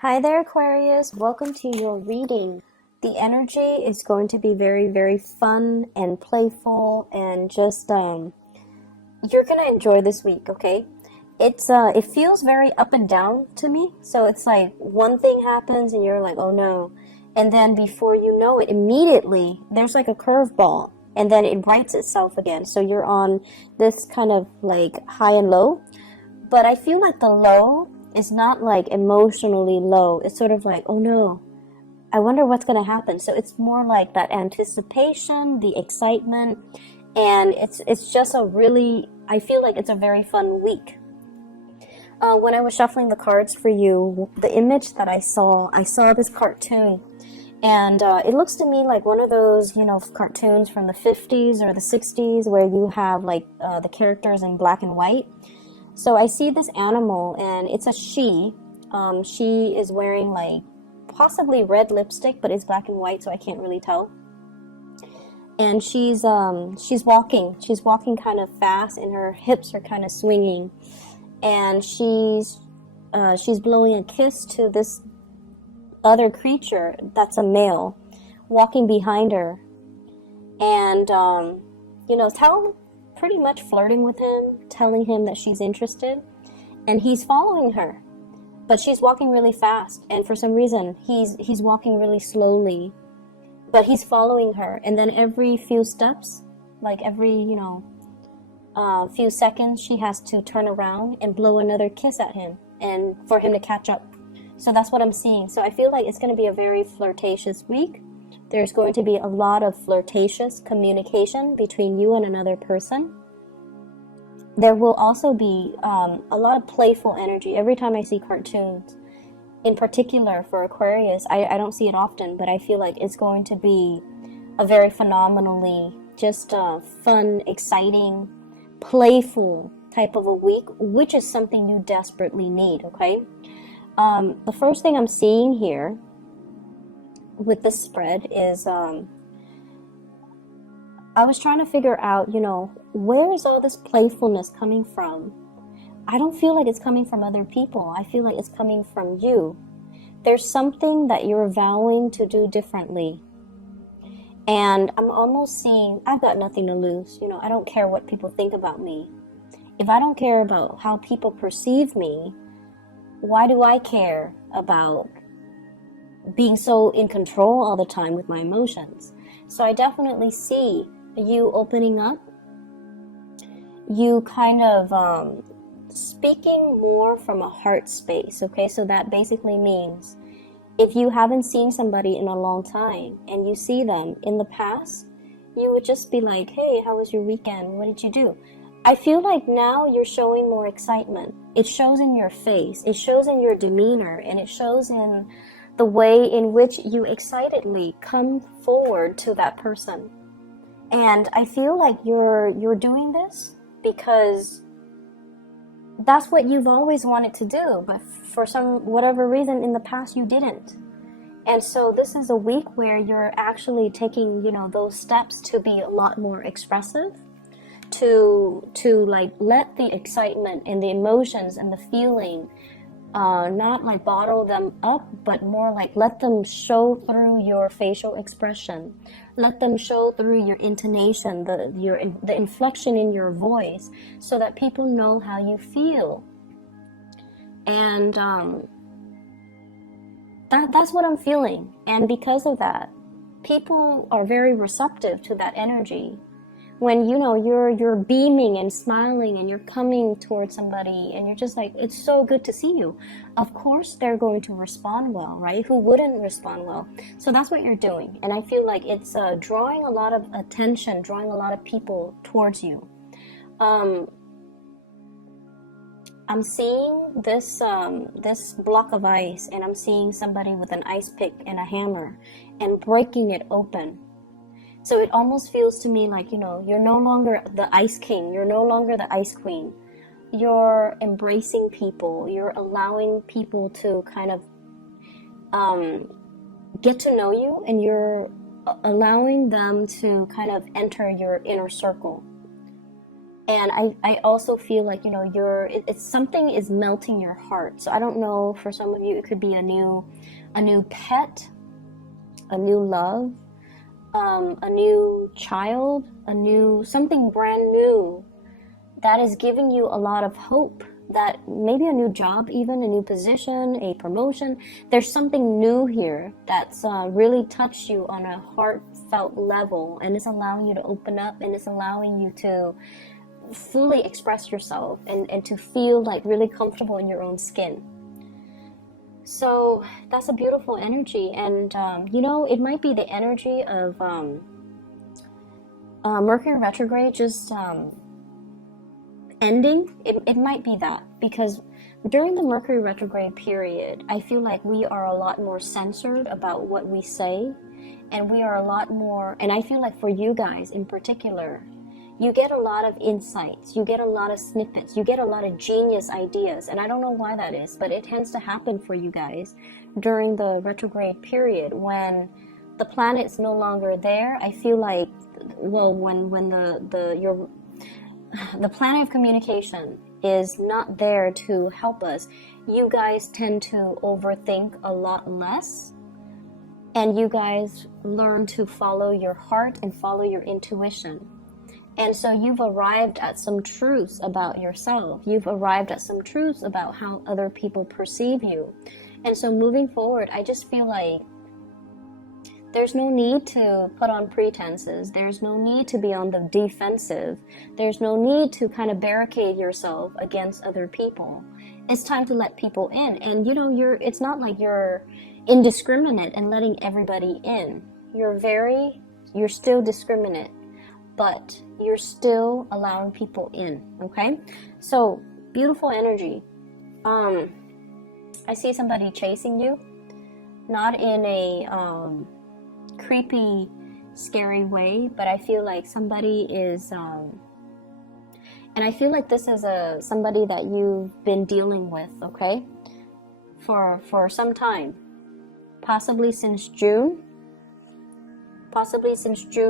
Hi there, Aquarius. Welcome to your reading. The energy is going to be very, very fun and playful and just you're going to enjoy this week, okay? It feels very up and down to me. So it's like one thing happens and you're like, "Oh no." And then before you know it, immediately there's like a curveball and then it rights itself again. So you're on this kind of like high and low. But I feel like the low is not like emotionally low. It's sort of like, oh no, I wonder what's going to happen. So it's more like that anticipation, the excitement, and it's just a really, I feel like it's a very fun week. When I was shuffling the cards for you, the image that I saw this cartoon, and it looks to me like one of those, cartoons from the 50s or the 60s where you have like the characters in black and white. So I see this animal, and it's a she. She is wearing like possibly red lipstick, but it's black and white, so I can't really tell. And she's walking. She's walking kind of fast, and her hips are kind of swinging. And she's blowing a kiss to this other creature that's a male, walking behind her, and pretty much flirting with him, telling him that she's interested, and he's following her, but she's walking really fast, and for some reason he's walking really slowly, but he's following her, and then every few steps, like every few seconds, she has to turn around and blow another kiss at him, and for him to catch up. So that's what I'm seeing. So I feel like it's going to be a very flirtatious week. There's going to be a lot of flirtatious communication between you and another person. There will also be a lot of playful energy. Every time I see cartoons, in particular for Aquarius, I don't see it often, but I feel like it's going to be a very phenomenally just fun, exciting, playful type of a week, which is something you desperately need, okay? The first thing I'm seeing here with this spread is I was trying to figure out, where is all this playfulness coming from? I don't feel like it's coming from other people. I feel like it's coming from you. There's something that you're vowing to do differently. And I'm almost seeing, I've got nothing to lose. I don't care what people think about me. If I don't care about how people perceive me, why do I care about being so in control all the time with my emotions? So I definitely see you opening up, you kind of speaking more from a heart space, okay? So that basically means if you haven't seen somebody in a long time and you see them in the past, you would just be like, hey, how was your weekend? What did you do? I feel like now you're showing more excitement. It shows in your face, it shows in your demeanor, and it shows in the way in which you excitedly come forward to that person. And I feel like you're doing this because that's what you've always wanted to do, but for some whatever reason in the past you didn't. And so this is a week where you're actually taking, those steps to be a lot more expressive, to like let the excitement and the emotions and the feeling not like bottle them up, but more like let them show through your facial expression, let them show through your intonation, the inflection in your voice, so that people know how you feel. And that's what I'm feeling. And because of that, people are very receptive to that energy. When you're beaming and smiling and you're coming towards somebody and you're just like, it's so good to see you, of course they're going to respond well, right? Who wouldn't respond well? So that's what you're doing, and I feel like it's drawing a lot of attention, drawing a lot of people towards you. I'm seeing this block of ice, and I'm seeing somebody with an ice pick and a hammer and breaking it open. So it almost feels to me like, you're no longer the ice king, you're no longer the ice queen. You're embracing people, you're allowing people to kind of get to know you, and you're allowing them to kind of enter your inner circle. And I also feel like, you know, it's something is melting your heart. So I don't know, for some of you, it could be a new pet, a new love, a new child, something brand new that is giving you a lot of hope, that maybe a new job, even a new position, a promotion. There's something new here that's really touched you on a heartfelt level, and it's allowing you to open up, and it's allowing you to fully express yourself and to feel like really comfortable in your own skin. So that's a beautiful energy. And you know, it might be the energy of Mercury retrograde just ending. It might be that, because during the Mercury retrograde period, I feel like we are a lot more censored about what we say, and we are a lot more, and I feel like for you guys in particular, you get a lot of insights, you get a lot of snippets, you get a lot of genius ideas. And I don't know why that is, but it tends to happen for you guys during the retrograde period when the planet's no longer there. I feel like, well, when the planet of communication is not there to help us, you guys tend to overthink a lot less, and you guys learn to follow your heart and follow your intuition. And so you've arrived at some truths about yourself. You've arrived at some truths about how other people perceive you. And so moving forward, I just feel like there's no need to put on pretenses. There's no need to be on the defensive. There's no need to kind of barricade yourself against other people. It's time to let people in. And you know, it's not like you're indiscriminate and letting everybody in. You're still discriminate, but you're still allowing people in, okay? So, beautiful energy. I see somebody chasing you, not in a creepy, scary way, but I feel like somebody is, and I feel like this is somebody that you've been dealing with, okay? For some time, possibly since June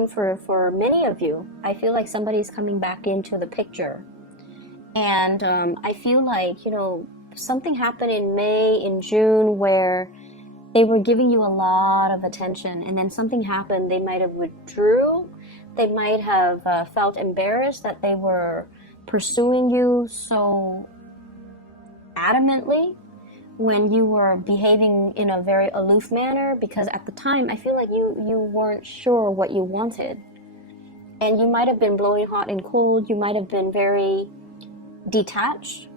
for many of you. I feel like somebody's coming back into the picture. And I feel like, you know, something happened in May, in June, where they were giving you a lot of attention, and then something happened. They might have withdrew. They might have felt embarrassed that they were pursuing you so adamantly when you were behaving in a very aloof manner, because at the time I feel like you weren't sure what you wanted, and you might have been blowing hot and cold. You might have been very detached,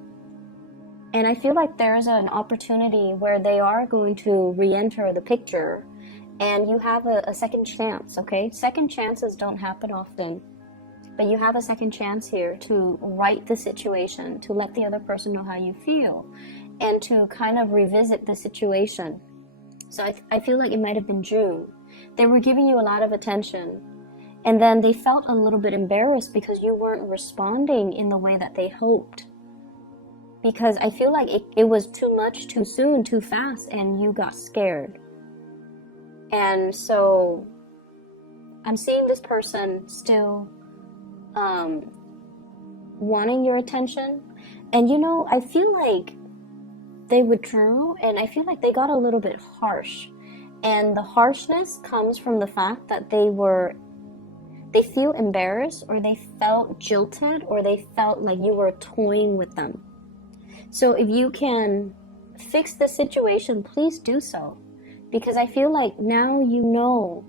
and I feel like there's an opportunity where they are going to re-enter the picture, and you have a second chance, okay? Second chances don't happen often, but you have a second chance here to right the situation, to let the other person know how you feel, and to kind of revisit the situation. So I feel like it might have been June. They were giving you a lot of attention, and then they felt a little bit embarrassed because you weren't responding in the way that they hoped. Because I feel like it was too much, too soon, too fast, and you got scared. And so I'm seeing this person still wanting your attention. And you know, I feel like they withdrew, and I feel like they got a little bit harsh. And the harshness comes from the fact that they feel embarrassed, or they felt jilted, or they felt like you were toying with them. So if you can fix the situation, please do so. Because I feel like now you know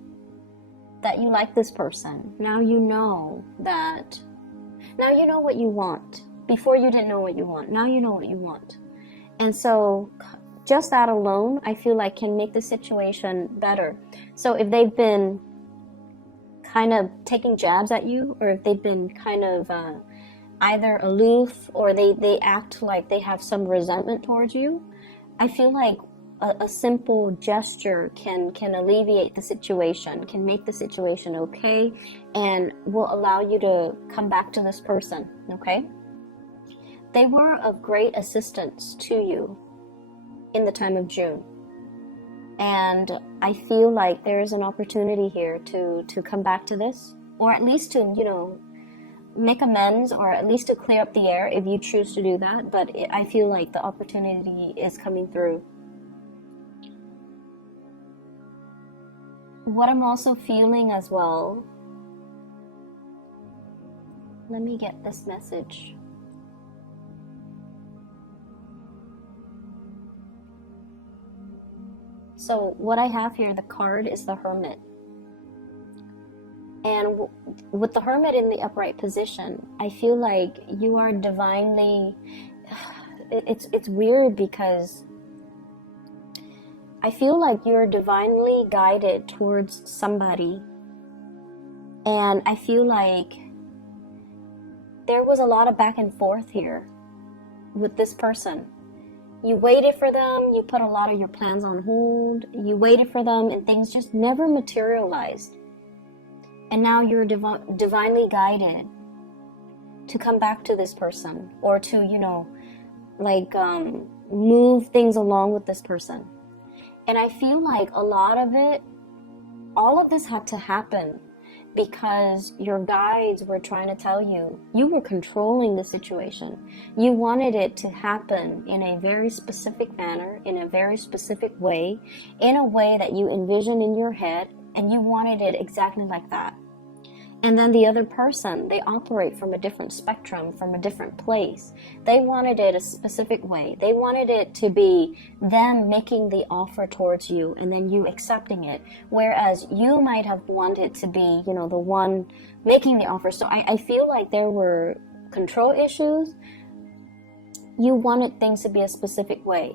that you like this person. Now you know what you want. Before you didn't know what you want. Now you know what you want. And so just that alone, I feel like can make the situation better. So if they've been kind of taking jabs at you, or if they've been kind of either aloof, or they act like they have some resentment towards you, I feel like a simple gesture can alleviate the situation, can make the situation okay, and will allow you to come back to this person, okay? They were of great assistance to you in the time of June. And I feel like there is an opportunity here to come back to this, or at least to, you know, make amends, or at least to clear up the air if you choose to do that. But I feel like the opportunity is coming through. What I'm also feeling as well, let me get this message. So what I have here, the card is the Hermit. And with the Hermit in the upright position, I feel like you are divinely, it's weird because I feel like you're divinely guided towards somebody. And I feel like there was a lot of back and forth here with this person. You waited for them, you put a lot of your plans on hold, you waited for them, and things just never materialized. And now you're divinely guided to come back to this person, or to, you know, like move things along with this person. And I feel like a lot of it, all of this had to happen because your guides were trying to tell you, you were controlling the situation. You wanted it to happen in a very specific manner, in a very specific way, in a way that you envisioned in your head, and you wanted it exactly like that. And then the other person, they operate from a different spectrum, from a different place. They wanted it a specific way. They wanted it to be them making the offer towards you and then you accepting it. Whereas you might have wanted to be, you know, the one making the offer. So I feel like there were control issues. You wanted things to be a specific way.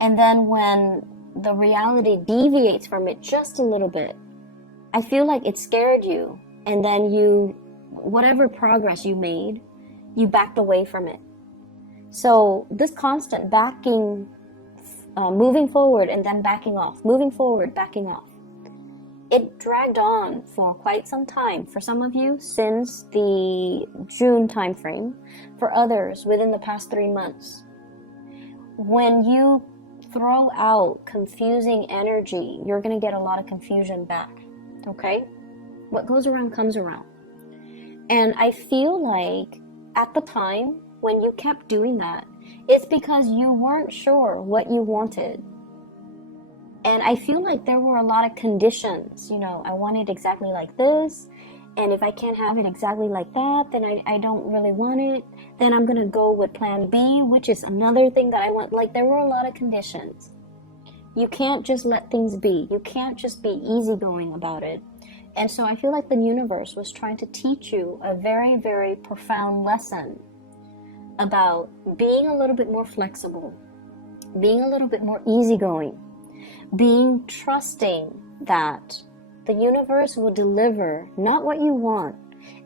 And then when the reality deviates from it just a little bit, I feel like it scared you. And then you, whatever progress you made, you backed away from it. So this constant backing, moving forward and then backing off, moving forward, backing off, it dragged on for quite some time. For some of you, since the June timeframe. For others, within the past 3 months. When you throw out confusing energy, you're going to get a lot of confusion back. Okay? What goes around comes around. And I feel like at the time when you kept doing that, it's because you weren't sure what you wanted. And I feel like there were a lot of conditions. You know, I want it exactly like this. And if I can't have it exactly like that, then I don't really want it. Then I'm going to go with plan B, which is another thing that I want. Like, there were a lot of conditions. You can't just let things be. You can't just be easygoing about it. And so I feel like the universe was trying to teach you a very, very profound lesson about being a little bit more flexible, being a little bit more easygoing, being trusting that the universe will deliver not what you want,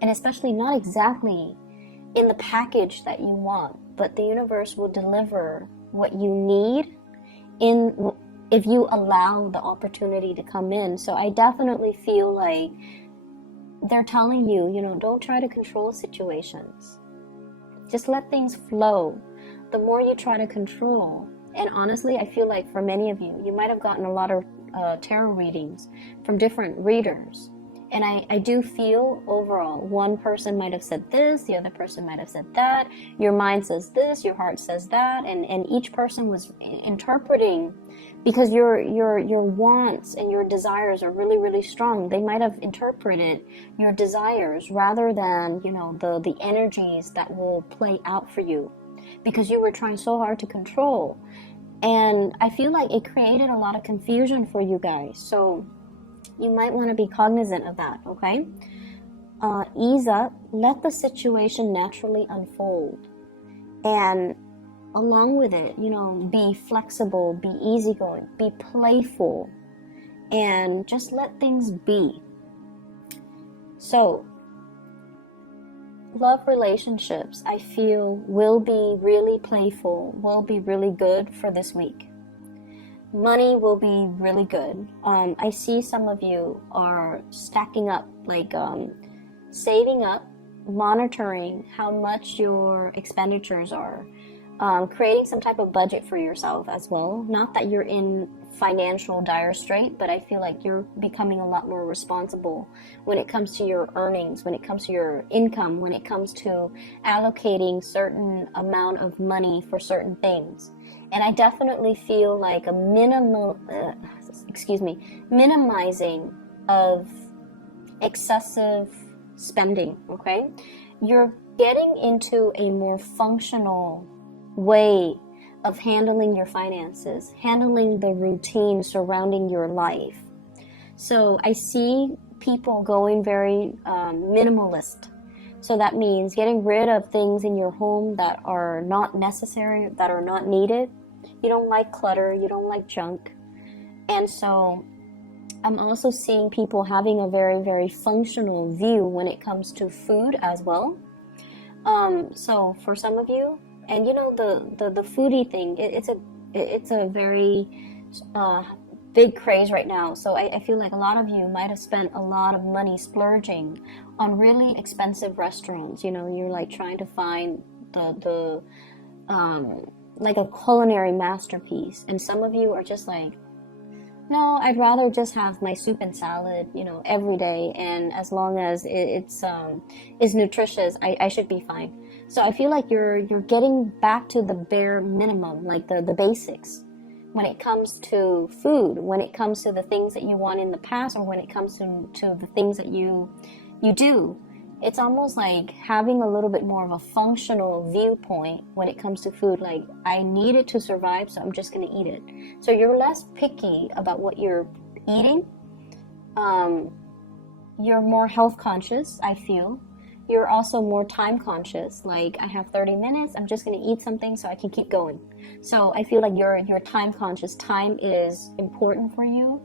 and especially not exactly in the package that you want, but the universe will deliver what you need if you allow the opportunity to come in. So I definitely feel like they're telling you, you know, don't try to control situations. Just let things flow. The more you try to control, and honestly, I feel like for many of you, you might have gotten a lot of tarot readings from different readers. And I do feel overall, one person might have said this, the other person might have said that, your mind says this, your heart says that, and each person was interpreting, because your wants and your desires are really, really strong. They might have interpreted your desires rather than, you know, the energies that will play out for you, because you were trying so hard to control. And I feel like it created a lot of confusion for you guys. So you might want to be cognizant of that, okay? Ease up, let the situation naturally unfold. And along with it, you know, be flexible, be easygoing, be playful, and just let things be. So, love relationships, I feel, will be really playful, will be really good for this week. Money will be really good. I see some of you are stacking up, like saving up, monitoring how much your expenditures are, creating some type of budget for yourself as well. Not that you're in financial dire strait, but I feel like you're becoming a lot more responsible when it comes to your earnings, when it comes to your income, when it comes to allocating certain amount of money for certain things. And I definitely feel like a minimizing of excessive spending, okay? You're getting into a more functional way of handling your finances, handling the routine surrounding your life. So I see people going very minimalist. So that means getting rid of things in your home that are not necessary, that are not needed. You don't like clutter, you don't like junk. And so I'm also seeing people having a very, very functional view when it comes to food as well. So for some of you, and you know, the foodie thing, it's a very big craze right now. So I feel like a lot of you might have spent a lot of money splurging on really expensive restaurants. You know, you're like trying to find the like a culinary masterpiece. And some of you are just like, no, I'd rather just have my soup and salad, you know, every day. And as long as it's nutritious, I should be fine. So I feel like you're getting back to the bare minimum, like the basics. When it comes to food, when it comes to the things that you want in the past, or when it comes to the things that you do, it's almost like having a little bit more of a functional viewpoint when it comes to food. Like, I need it to survive, so I'm just going to eat it. So you're less picky about what you're eating. You're more health conscious, I feel. You're also more time conscious. Like, I have 30 minutes, I'm just going to eat something so I can keep going. So I feel like you're time conscious. Time is important for you.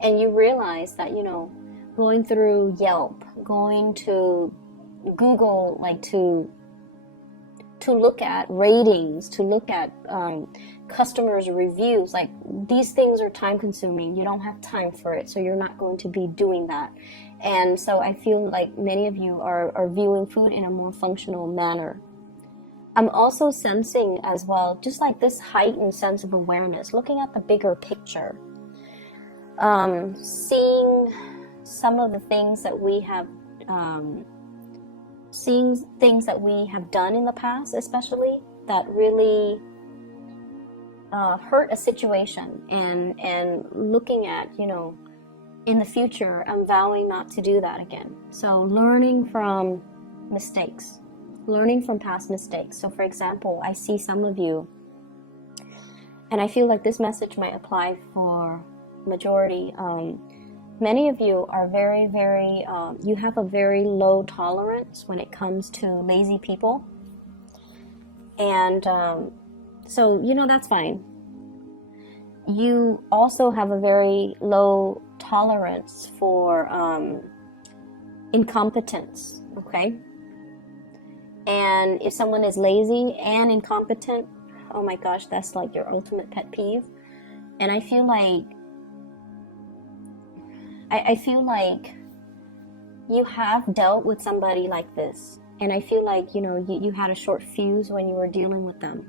And you realize that, you know, going through Yelp, going to Google, like to look at ratings, to look at customers' reviews, like these things are time consuming. You don't have time for it, so you're not going to be doing that. And so I feel like many of you are viewing food in a more functional manner. I'm also sensing as well, just like this heightened sense of awareness, looking at the bigger picture, seeing some of the things that we have, seeing things that we have done in the past, especially that really hurt a situation, and looking at, you know, in the future, I'm vowing not to do that again. So learning from mistakes, learning from past mistakes. So for example, I see some of you, and I feel like this message might apply for majority. Many of you are very, very, you have a very low tolerance when it comes to lazy people. And so, you know, that's fine. You also have a very low tolerance for incompetence, okay? And if someone is lazy and incompetent, oh my gosh, that's like your ultimate pet peeve. And I feel like you have dealt with somebody like this, and I feel like, you know, you had a short fuse when you were dealing with them.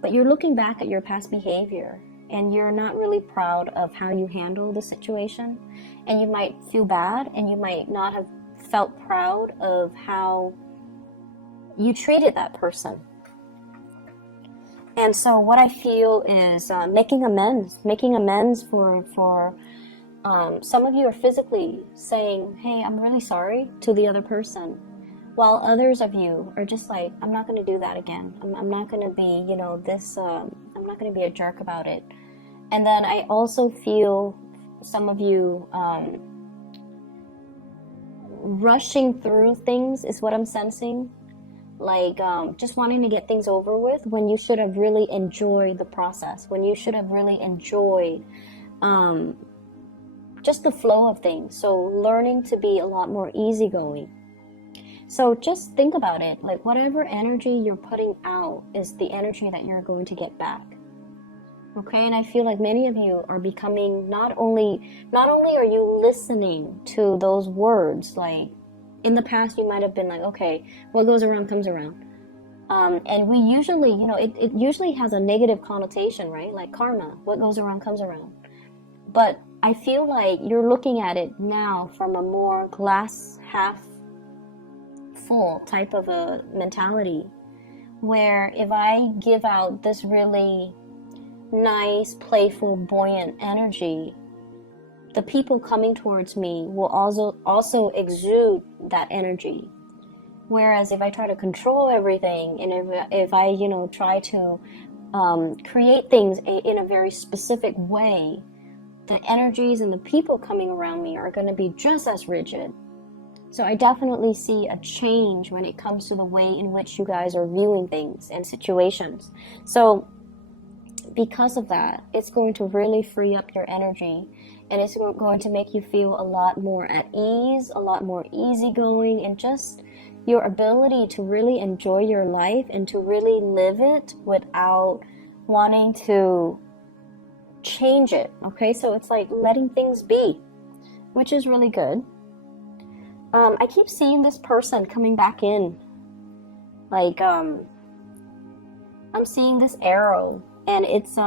But you're looking back at your past behavior, and you're not really proud of how you handle the situation, and you might feel bad, and you might not have felt proud of how you treated that person. And so what I feel is making amends for some of you are physically saying, hey, I'm really sorry to the other person, while others of you are just like, I'm not going to do that again. I'm not going to be, you know, this, I'm not going to be a jerk about it. And then I also feel some of you rushing through things is what I'm sensing. Like just wanting to get things over with when you should have really enjoyed the process, when you should have really enjoyed just the flow of things. So learning to be a lot more easygoing. So just think about it, like whatever energy you're putting out is the energy that you're going to get back. Okay, and I feel like many of you are becoming, not only are you listening to those words, like in the past you might have been like, okay, what goes around comes around. And we usually, it usually has a negative connotation, right? Like karma, what goes around comes around. But I feel like you're looking at it now from a more glass half full type of a mentality, where if I give out this really nice, playful, buoyant energy, the people coming towards me will also exude that energy. Whereas if I try to control everything, and if I try to create things in a very specific way, the energies and the people coming around me are going to be just as rigid. So I definitely see a change when it comes to the way in which you guys are viewing things and situations. So because of that, it's going to really free up your energy, and it's going to make you feel a lot more at ease, a lot more easygoing, and just your ability to really enjoy your life and to really live it without wanting to change it. Okay, so it's like letting things be, which is really good. I keep seeing this person coming back in, like I'm seeing this arrow, and it's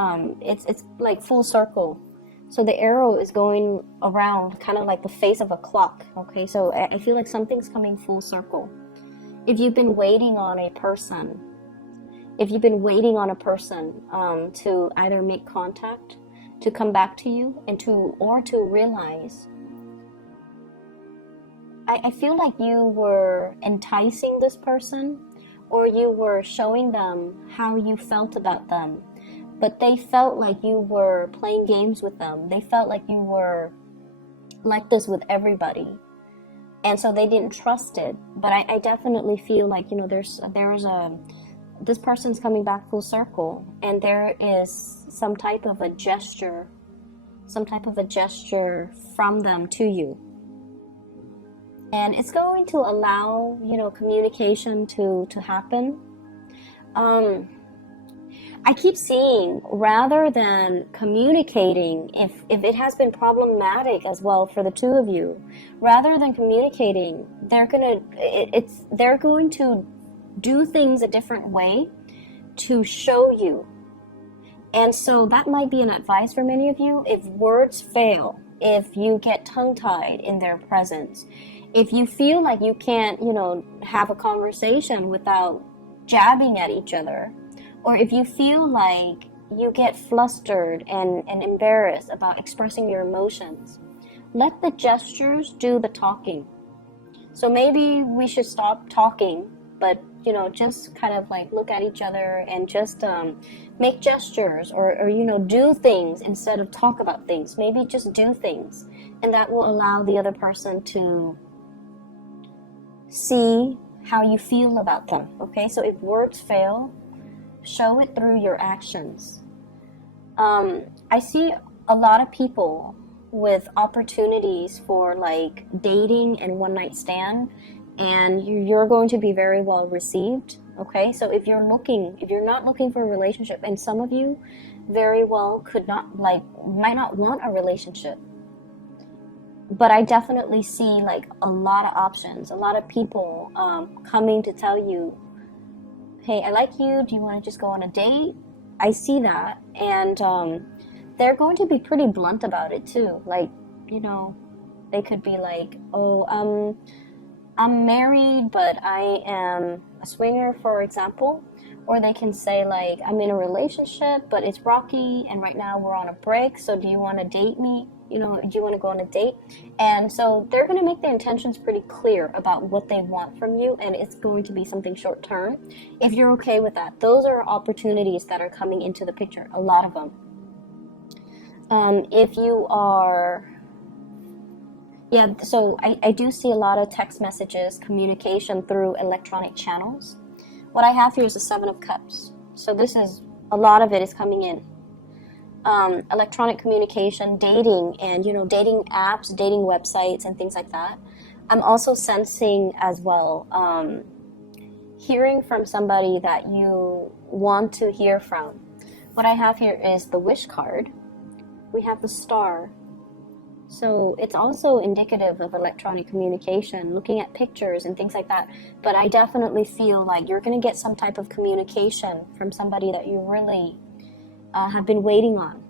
like full circle. So the arrow is going around kind of like the face of a clock. Okay, so I feel like something's coming full circle. If you've been waiting on a person, to either make contact, to come back to you, and to realize, I feel like you were enticing this person, or you were showing them how you felt about them, but they felt like you were playing games with them. They felt like you were like this with everybody, and so they didn't trust it. But I definitely feel like this person's coming back full circle, and there is some type of a gesture from them to you. And it's going to allow, communication to happen. I keep seeing, rather than communicating, if it has been problematic as well for the two of you, rather than communicating, they're going to do things a different way to show you. And so that might be an advice for many of you. If words fail, if you get tongue-tied in their presence, if you feel like you can't, have a conversation without jabbing at each other, or if you feel like you get flustered and embarrassed about expressing your emotions, let the gestures do the talking. So maybe we should stop talking, but just kind of like look at each other and just make gestures, or do things instead of talk about things. Maybe just do things, and that will allow the other person to see how you feel about them. Okay, so if words fail, show it through your actions. I see a lot of people with opportunities for like dating and one night stand, and you're going to be very well received. Okay, so if you're not looking for a relationship, and some of you very well might not want a relationship, but I definitely see like a lot of options, a lot of people coming to tell you, hey, I like you, do you want to just go on a date? I see that, and they're going to be pretty blunt about it too. Like, they could be like, oh, I'm married, but I am a swinger, for example. Or they can say like, I'm in a relationship, but it's rocky, and right now we're on a break, so do you want to date me? Do you want to go on a date? And so they're going to make their intentions pretty clear about what they want from you, and it's going to be something short term. If you're okay with that, those are opportunities that are coming into the picture, a lot of them. If you are... Yeah, so I do see a lot of text messages, communication through electronic channels. What I have here is the 7 of Cups. So a lot of it is coming in. Electronic communication, dating, and dating apps, dating websites, and things like that. I'm also sensing as well, hearing from somebody that you want to hear from. What I have here is the Wish card. We have the Star. So it's also indicative of electronic communication, looking at pictures and things like that. But I definitely feel like you're going to get some type of communication from somebody that you really have been waiting on.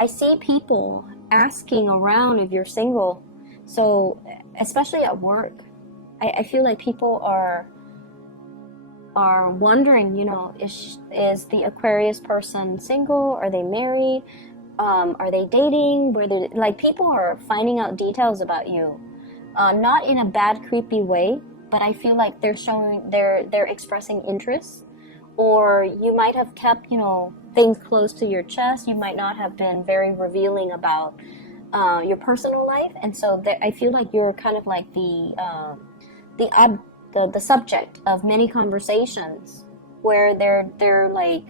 I see people asking around if you're single. So especially at work, I feel like people are wondering, you know, is the Aquarius person single? Are they married? Are they dating? Like, people are finding out details about you, not in a bad, creepy way, but I feel like they're expressing interest, or you might have kept, you know, things close to your chest. You might not have been very revealing about your personal life, and so I feel like you're kind of like the subject of many conversations where they're like,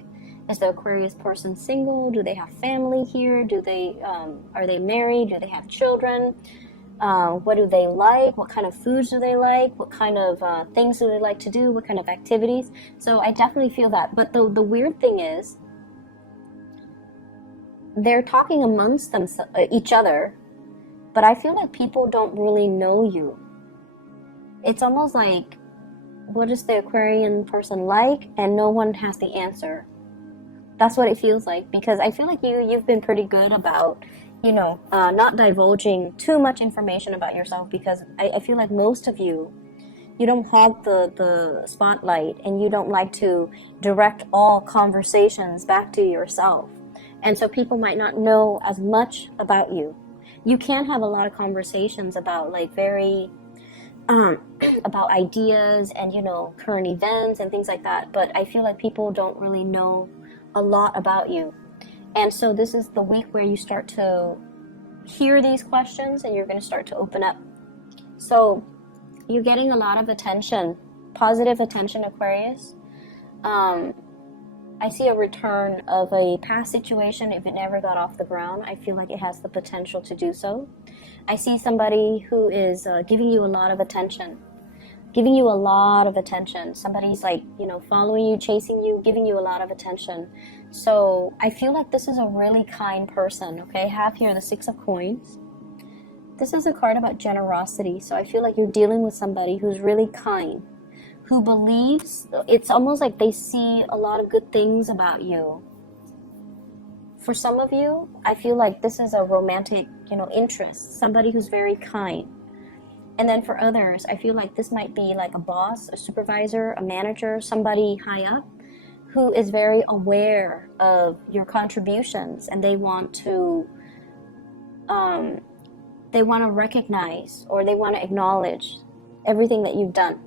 is the Aquarius person single? Do they have family here? Do they are they married? Do they have children? What do they like? What kind of foods do they like? What kind of things do they like to do? What kind of activities? So I definitely feel that. But the weird thing is, they're talking amongst each other, but I feel like people don't really know you. It's almost like, what is the Aquarian person like? And no one has the answer. That's what it feels like, because I feel like you've been pretty good about, you know, not divulging too much information about yourself, because I feel like most of you don't hog the spotlight, and you don't like to direct all conversations back to yourself. And so people might not know as much about you. You can have a lot of conversations about, like, very about ideas and, you know, current events and things like that, but I feel like people don't really know a lot about you. And so this is the week where you start to hear these questions, and you're going to start to open up. So you're getting a lot of attention, positive attention, Aquarius. I see a return of a past situation. If it never got off the ground, I feel like it has the potential to do so. I see somebody who is giving you a lot of attention. Somebody's, like, you know, following you, chasing you, giving you a lot of attention. So I feel like this is a really kind person, okay? I have here the Six of Coins. This is a card about generosity. So I feel like you're dealing with somebody who's really kind, who believes, it's almost like they see a lot of good things about you. For some of you, I feel like this is a romantic, you know, interest, somebody who's very kind. And then for others, I feel like this might be like a boss, a supervisor, a manager, somebody high up who is very aware of your contributions, and they want to recognize, or they want to acknowledge everything that you've done.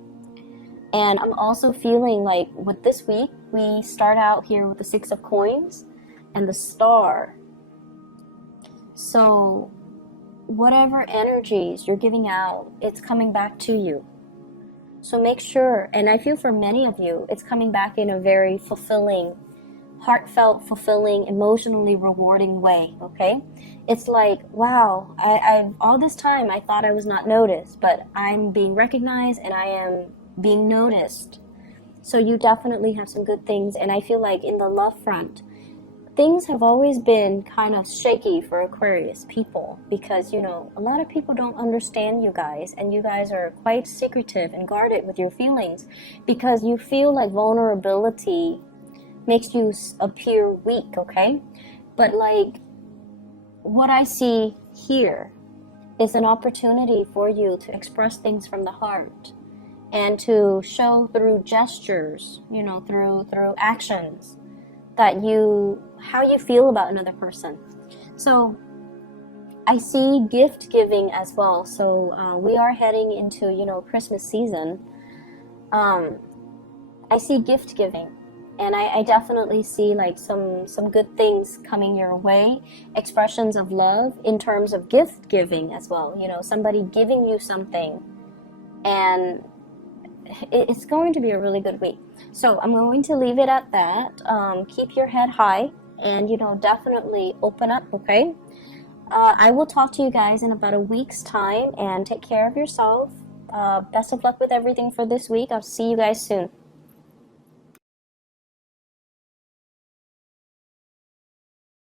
And I'm also feeling like with this week, we start out here with the Six of Coins and the Star. So whatever energies you're giving out, it's coming back to you. So make sure, and I feel for many of you, it's coming back in a very fulfilling, heartfelt, fulfilling, emotionally rewarding way, okay? It's like, wow, I all this time I thought I was not noticed, but I'm being recognized and I am being noticed. So you definitely have some good things. And I feel like in the love front, things have always been kind of shaky for Aquarius people, because, you know, a lot of people don't understand you guys, and you guys are quite secretive and guarded with your feelings, because you feel like vulnerability makes you appear weak, okay? But, like, what I see here is an opportunity for you to express things from the heart, and to show through gestures, you know, through actions, that how you feel about another person. So I see gift giving as well. So we are heading into, you know, Christmas season. I see gift giving, and I definitely see like some good things coming your way, expressions of love in terms of gift giving as well. You know, somebody giving you something, and it's going to be a really good week. So I'm going to leave it at that. Keep your head high, and, you know, definitely open up, okay? I will talk to you guys in about a week's time, and take care of yourself. Best of luck with everything for this week. I'll see you guys soon.